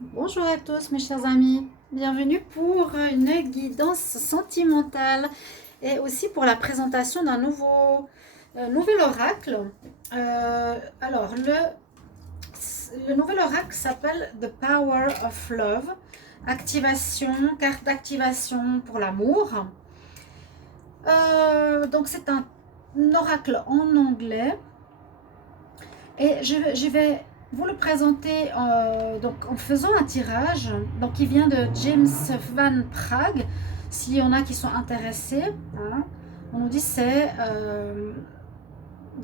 Bonjour à tous mes chers amis, bienvenue pour une guidance sentimentale et aussi pour la présentation d'un nouvel oracle. Alors le nouvel oracle s'appelle The Power of Love, activation, carte d'activation pour l'amour. Donc c'est un oracle en anglais et je vais vous le présenter donc en faisant un tirage donc, qui vient de James Van Prague. S'il y en a qui sont intéressés, hein, on nous dit c'est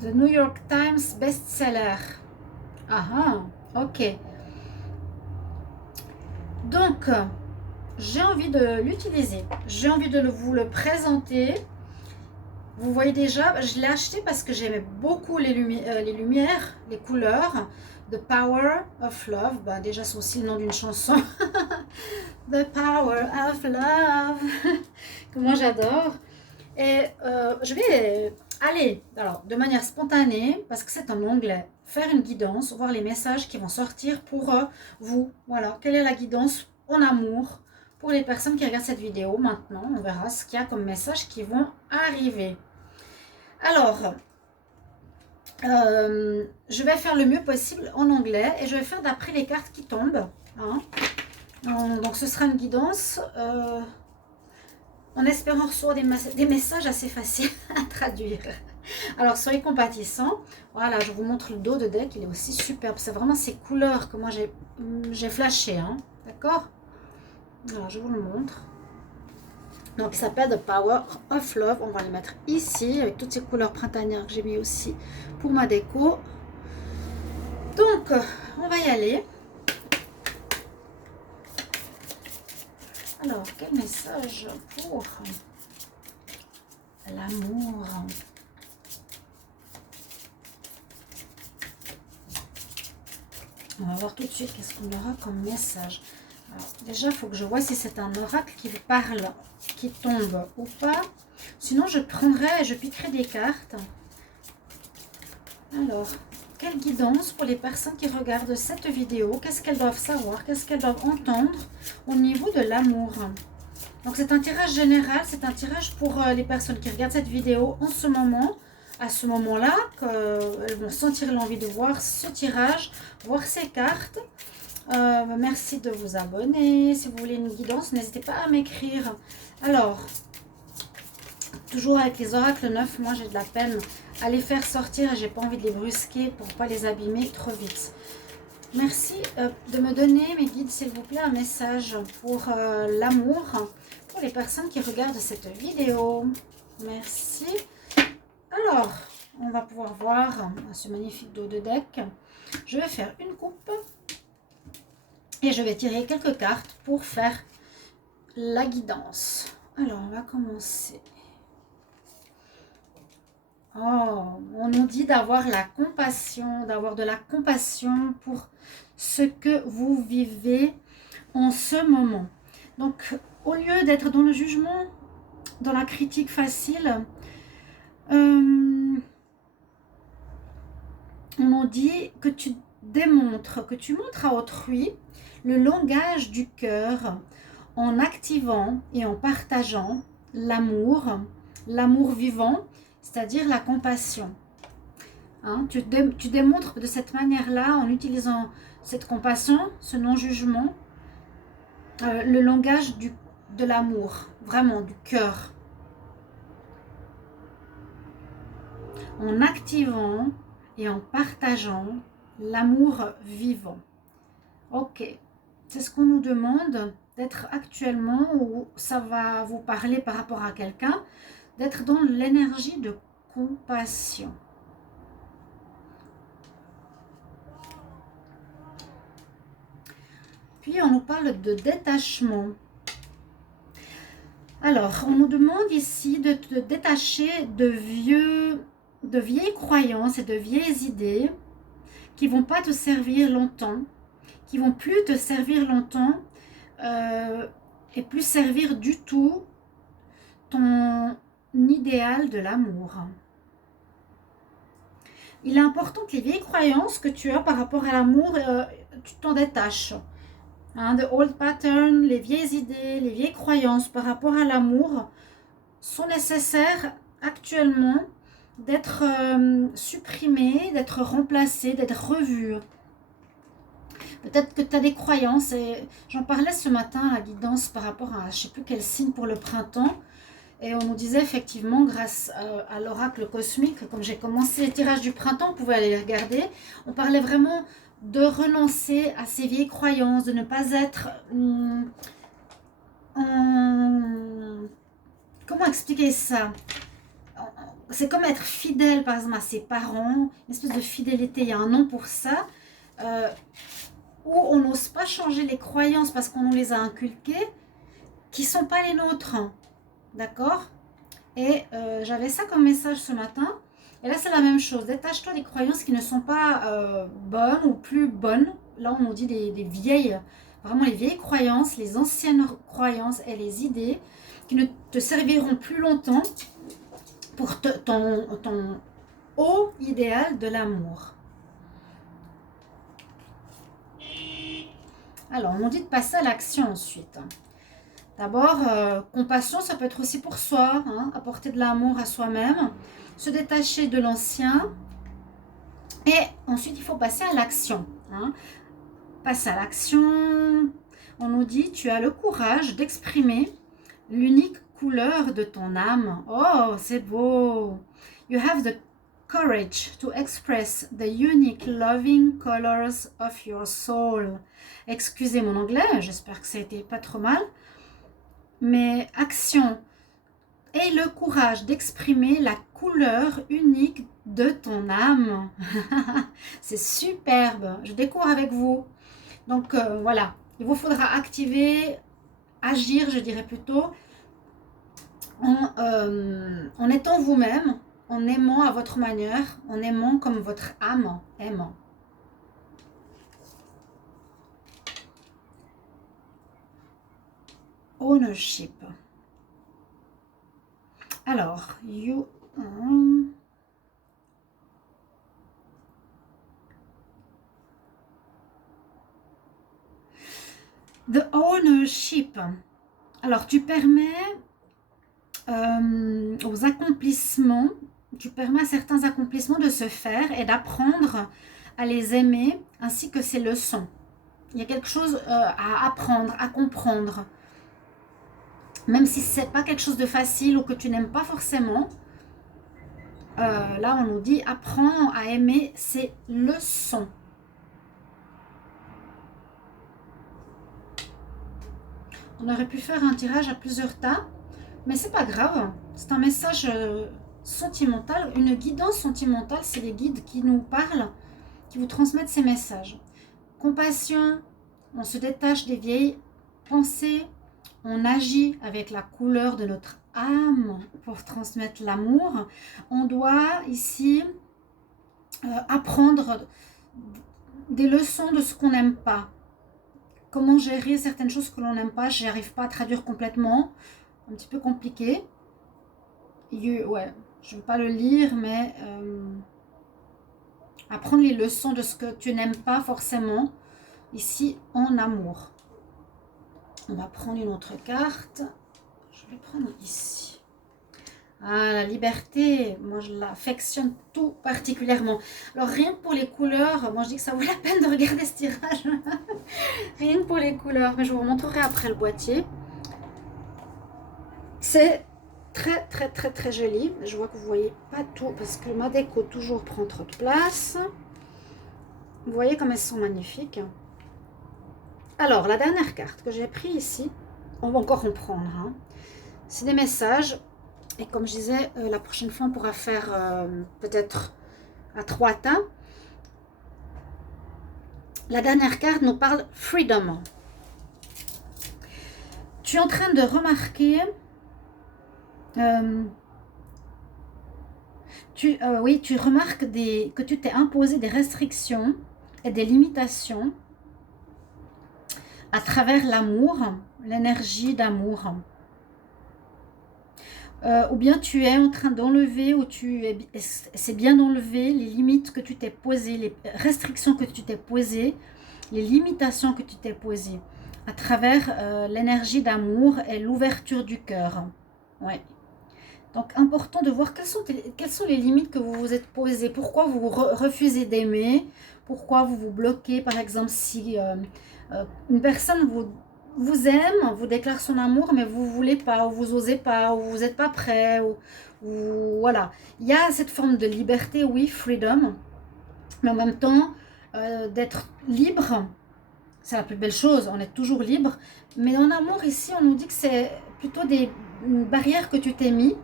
The New York Times best-seller. Ah, ok. Donc, j'ai envie de l'utiliser. J'ai envie de vous le présenter. Vous voyez déjà, je l'ai acheté parce que j'aimais beaucoup les lumières, les couleurs. The Power of Love, bah déjà c'est aussi le nom d'une chanson. The Power of Love, que moi j'adore. Et je vais aller, alors de manière spontanée, parce que c'est en anglais, faire une guidance, voir les messages qui vont sortir pour vous. Voilà, quelle est la guidance en amour pour les personnes qui regardent cette vidéo maintenant. On verra ce qu'il y a comme messages qui vont arriver. Alors, je vais faire le mieux possible en anglais et je vais faire d'après les cartes qui tombent. Hein. Donc, ce sera une guidance en espérant recevoir des messages assez faciles à traduire. Alors, soyez compatissants. Voilà, je vous montre le dos de deck. Il est aussi superbe. C'est vraiment ces couleurs que moi j'ai flashé. Hein. D'accord. Alors, je vous le montre. Donc, il s'appelle The Power of Love. On va les mettre ici avec toutes ces couleurs printanières que j'ai mis aussi pour ma déco. Donc, on va y aller. Alors, quel message pour l'amour? On va voir tout de suite qu'est-ce qu'on aura comme message. Alors, déjà, il faut que je vois si c'est un oracle qui vous parle, qui tombe ou pas. Sinon, je prendrai et je piquerai des cartes. Alors, quelle guidance pour les personnes qui regardent cette vidéo? Qu'est-ce qu'elles doivent savoir? Qu'est-ce qu'elles doivent entendre au niveau de l'amour? Donc, c'est un tirage général. C'est un tirage pour les personnes qui regardent cette vidéo en ce moment. À ce moment-là, elles vont sentir l'envie de voir ce tirage, voir ces cartes. Merci de vous abonner. Si vous voulez une guidance, n'hésitez pas à m'écrire. Alors, toujours avec les oracles neufs, moi j'ai de la peine à les faire sortir et j'ai pas envie de les brusquer pour pas les abîmer trop vite. Merci de me donner, mes guides, s'il vous plaît, un message pour l'amour, pour les personnes qui regardent cette vidéo. Merci. Alors, on va pouvoir voir ce magnifique dos de deck. Je vais faire une coupe et je vais tirer quelques cartes pour faire la guidance. Alors, on va commencer. Oh, on nous dit d'avoir la compassion, d'avoir de la compassion pour ce que vous vivez en ce moment. Donc, au lieu d'être dans le jugement, dans la critique facile, on nous dit que tu démontres, que tu montres à autrui le langage du cœur en activant et en partageant l'amour, l'amour vivant, c'est-à-dire la compassion. Hein, tu démontres de cette manière-là, en utilisant cette compassion, ce non-jugement, le langage de l'amour, vraiment du cœur. En activant et en partageant l'amour vivant. Ok, c'est ce qu'on nous demande d'être actuellement, ou ça va vous parler par rapport à quelqu'un, d'être dans l'énergie de compassion. Puis on nous parle de détachement. Alors, on nous demande ici de te détacher de vieilles croyances et de vieilles idées qui ne vont pas te servir longtemps, qui ne vont plus te servir longtemps et plus servir du tout ton idéal de l'amour. Il est important que les vieilles croyances que tu as par rapport à l'amour, tu t'en détaches. Hein, the old patterns, les vieilles idées, les vieilles croyances par rapport à l'amour sont nécessaires actuellement d'être supprimées, d'être remplacées, d'être revues. Peut-être que tu as des croyances, et j'en parlais ce matin à la guidance par rapport à je ne sais plus quel signe pour le printemps. Et on nous disait effectivement, grâce à l'oracle cosmique, comme j'ai commencé les tirages du printemps, vous pouvez aller les regarder, on parlait vraiment de renoncer à ces vieilles croyances, de ne pas être comment expliquer ça? C'est comme être fidèle, par exemple, à ses parents, une espèce de fidélité, il y a un nom pour ça, où on n'ose pas changer les croyances parce qu'on nous les a inculquées, qui ne sont pas les nôtres. D'accord? Et j'avais ça comme message ce matin. Et là, c'est la même chose. Détache-toi des croyances qui ne sont pas bonnes ou plus bonnes. Là, on nous dit des vieilles, vraiment les vieilles croyances, les anciennes croyances et les idées qui ne te serviront plus longtemps pour ton haut idéal de l'amour. Alors, on nous dit de passer à l'action ensuite. D'abord, compassion, ça peut être aussi pour soi, hein, apporter de l'amour à soi-même, se détacher de l'ancien. Et ensuite, il faut passer à l'action. Hein. Passer à l'action, on nous dit, tu as le courage d'exprimer l'unique couleur de ton âme. Oh, c'est beau. You have the courage to express the unique loving colors of your soul. Excusez mon anglais, j'espère que ça a été pas trop mal. Mais action, aie le courage d'exprimer la couleur unique de ton âme. C'est superbe, je découvre avec vous. Donc voilà, il vous faudra activer, agir, je dirais plutôt, en étant vous-même, en aimant à votre manière, en aimant comme votre âme aime. Ownership. Alors, you... The ownership. Alors, tu permets aux accomplissements, tu permets à certains accomplissements de se faire et d'apprendre à les aimer, ainsi que ces leçons. Il y a quelque chose à apprendre, à comprendre. Même si ce n'est pas quelque chose de facile ou que tu n'aimes pas forcément, là on nous dit apprends à aimer ces leçons. On aurait pu faire un tirage à plusieurs tas, mais c'est pas grave. C'est un message sentimental, une guidance sentimentale. C'est les guides qui nous parlent, qui vous transmettent ces messages. Compassion, on se détache des vieilles pensées, on agit avec la couleur de notre âme pour transmettre l'amour. On doit ici apprendre des leçons de ce qu'on n'aime pas. Comment gérer certaines choses que l'on n'aime pas, je n'y arrive pas à traduire complètement. Un petit peu compliqué. Ouais, je ne vais pas le lire, mais apprendre les leçons de ce que tu n'aimes pas forcément, ici en amour. On va prendre une autre carte. Je vais prendre ici. Ah, la liberté, moi je l'affectionne tout particulièrement. Alors rien que pour les couleurs, moi je dis que ça vaut la peine de regarder ce tirage. Rien que pour les couleurs, mais je vous montrerai après le boîtier. C'est très très très très joli. Je vois que vous voyez pas tout parce que ma déco toujours prend trop de place. Vous voyez comme elles sont magnifiques. Alors la dernière carte que j'ai prise ici, on va encore en prendre. Hein. C'est des messages. Et comme je disais, la prochaine fois, on pourra faire peut-être à 3 tas. La dernière carte nous parle Freedom. Tu es en train de remarquer... tu remarques que tu t'es imposé des restrictions et des limitations à travers l'amour, l'énergie d'amour. Ou bien tu es en train d'enlever, ou c'est bien d'enlever les limites que tu t'es posées, les restrictions que tu t'es posées, les limitations que tu t'es posées. à travers l'énergie d'amour et l'ouverture du cœur. Ouais. Donc, important de voir quelles sont les limites que vous vous êtes posées. Pourquoi vous refusez d'aimer? Pourquoi vous vous bloquez? Par exemple, si une personne vous aime, vous déclare son amour, mais vous ne voulez pas, ou vous n'osez pas, ou vous n'êtes pas prêt, ou voilà. Il y a cette forme de liberté, oui, freedom, mais en même temps, d'être libre, c'est la plus belle chose, on est toujours libre. Mais en amour, ici, on nous dit que c'est plutôt des barrières que tu t'es mis.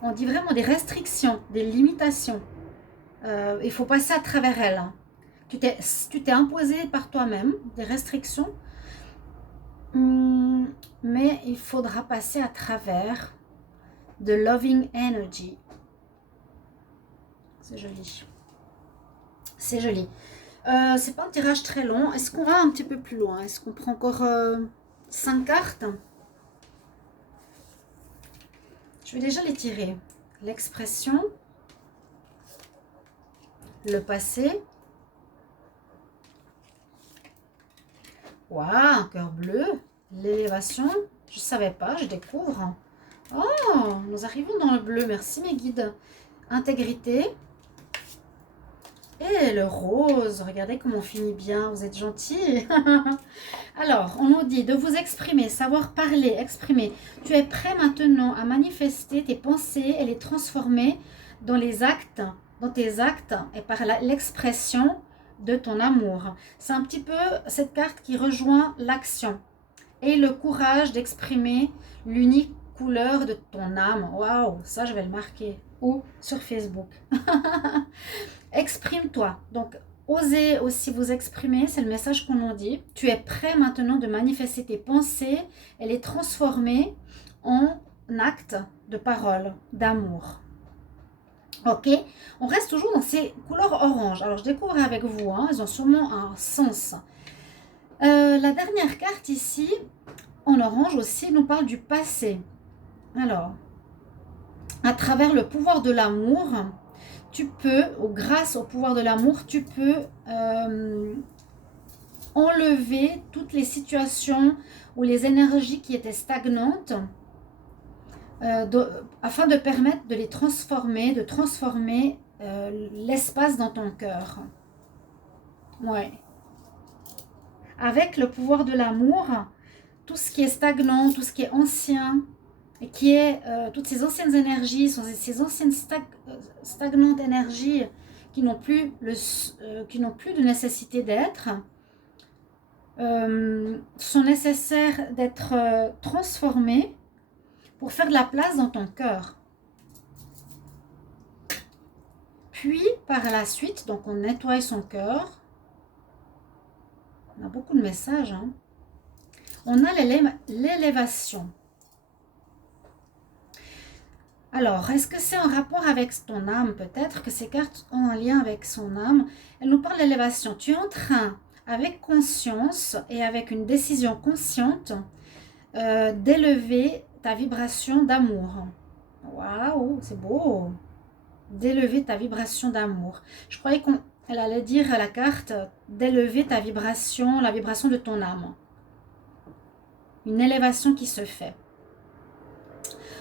On dit vraiment des restrictions, des limitations. Il faut passer à travers elles. Hein. Tu t'es imposé par toi-même des restrictions, mais il faudra passer à travers de loving energy. C'est joli. C'est joli. C'est pas un tirage très long. Est-ce qu'on va un petit peu plus loin? Est-ce qu'on prend encore 5 cartes? Je vais déjà les tirer. L'expression, le passé. Waouh, un cœur bleu. L'élévation. Je ne savais pas, je découvre. Oh, nous arrivons dans le bleu. Merci mes guides. Intégrité. Et le rose. Regardez comment on finit bien. Vous êtes gentils. Alors, on nous dit de vous exprimer, savoir parler, exprimer. Tu es prêt maintenant à manifester tes pensées et les transformer dans les actes, dans tes actes et par l'expression de ton amour. C'est un petit peu cette carte qui rejoint l'action et le courage d'exprimer l'unique couleur de ton âme. Waouh, ça je vais le marquer. Ou sur Facebook. Exprime-toi. Donc, osez aussi vous exprimer, c'est le message qu'on nous dit. Tu es prêt maintenant de manifester tes pensées et les transformer en actes de parole, d'amour. Ok, on reste toujours dans ces couleurs orange. Alors, je découvre avec vous, hein, elles ont sûrement un sens. La dernière carte ici, en orange aussi, nous parle du passé. Alors, à travers le pouvoir de l'amour, tu peux, ou grâce au pouvoir de l'amour, tu peux enlever toutes les situations ou les énergies qui étaient stagnantes afin de permettre de les transformer, de transformer l'espace dans ton cœur. Ouais. Avec le pouvoir de l'amour, tout ce qui est stagnant, tout ce qui est ancien, et qui est toutes ces anciennes énergies, ces anciennes stagnantes énergies qui n'ont plus de nécessité d'être, sont nécessaires d'être transformées pour faire de la place dans ton cœur. Puis, par la suite, donc on nettoie son cœur. On a beaucoup de messages. Hein. On a l'élévation. Alors, est-ce que c'est en rapport avec ton âme? Peut-être que ces cartes ont un lien avec son âme. Elle nous parle d'élévation. Tu es en train, avec conscience et avec une décision consciente, d'élever ta vibration d'amour. Waouh, c'est beau! D'élever ta vibration d'amour. Je croyais qu'elle allait dire à la carte d'élever ta vibration, la vibration de ton âme. Une élévation qui se fait.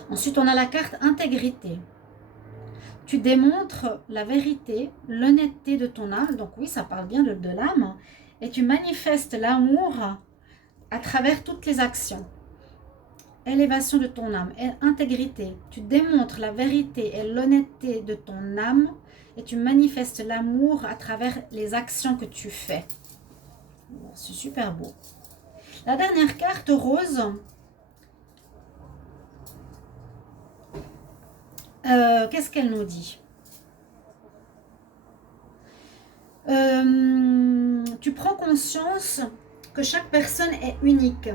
Ensuite, on a la carte intégrité. Tu démontres la vérité, l'honnêteté de ton âme. Donc oui, ça parle bien de l'âme. Et tu manifestes l'amour à travers toutes les actions. Élévation de ton âme, intégrité. Tu démontres la vérité et l'honnêteté de ton âme et tu manifestes l'amour à travers les actions que tu fais. Bon, c'est super beau. La dernière carte rose. Qu'est-ce qu'elle nous dit? Tu prends conscience que chaque personne est unique,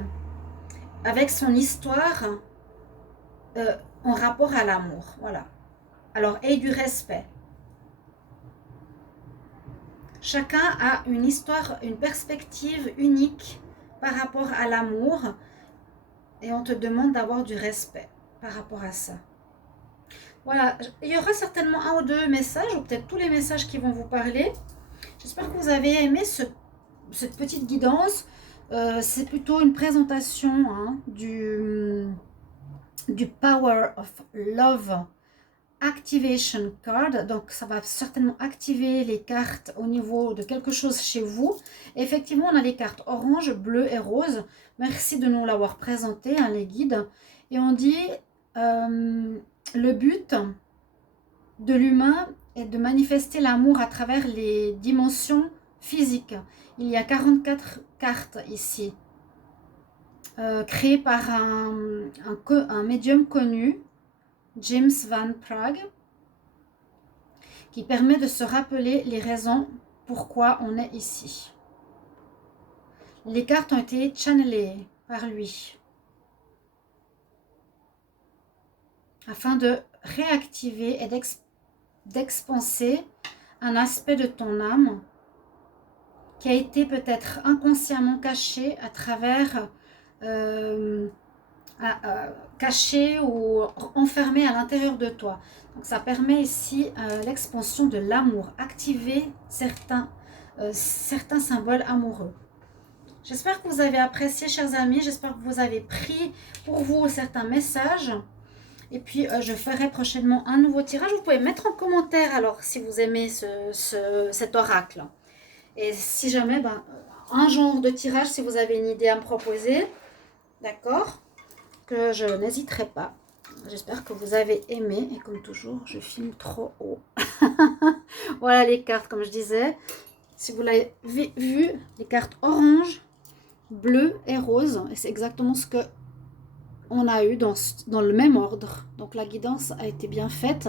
avec son histoire en rapport à l'amour. Voilà. Alors, et du respect. Chacun a une histoire, une perspective unique par rapport à l'amour et on te demande d'avoir du respect par rapport à ça. Voilà, il y aura certainement un ou deux messages, ou peut-être tous les messages qui vont vous parler. J'espère que vous avez aimé cette petite guidance. C'est plutôt une présentation hein, du Power of Love Activation Card. Donc, ça va certainement activer les cartes au niveau de quelque chose chez vous. Et effectivement, on a les cartes orange, bleu et rose. Merci de nous l'avoir présenté, hein, les guides. Et on dit, le but de l'humain est de manifester l'amour à travers les dimensions physiques. Il y a 44 cartes ici, créées par un médium connu, James Van Praagh, qui permet de se rappeler les raisons pourquoi on est ici. Les cartes ont été channelées par lui afin de réactiver et d'expanser un aspect de ton âme qui a été peut-être inconsciemment caché à travers caché ou enfermé à l'intérieur de toi. Donc ça permet ici l'expansion de l'amour, activer certains symboles amoureux. J'espère que vous avez apprécié, chers amis. J'espère que vous avez pris pour vous certains messages. Et puis, je ferai prochainement un nouveau tirage. Vous pouvez mettre en commentaire alors si vous aimez cet oracle. Et si jamais, un genre de tirage, si vous avez une idée à me proposer, d'accord, que je n'hésiterai pas. J'espère que vous avez aimé. Et comme toujours, je filme trop haut. Voilà les cartes, comme je disais. Si vous l'avez vu, les cartes orange, bleu et rose. Et c'est exactement ce que on a eu dans le même ordre. Donc la guidance a été bien faite.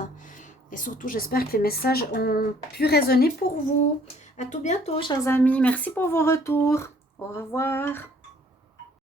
Et surtout, j'espère que les messages ont pu résonner pour vous. À tout bientôt, chers amis. Merci pour vos retours. Au revoir.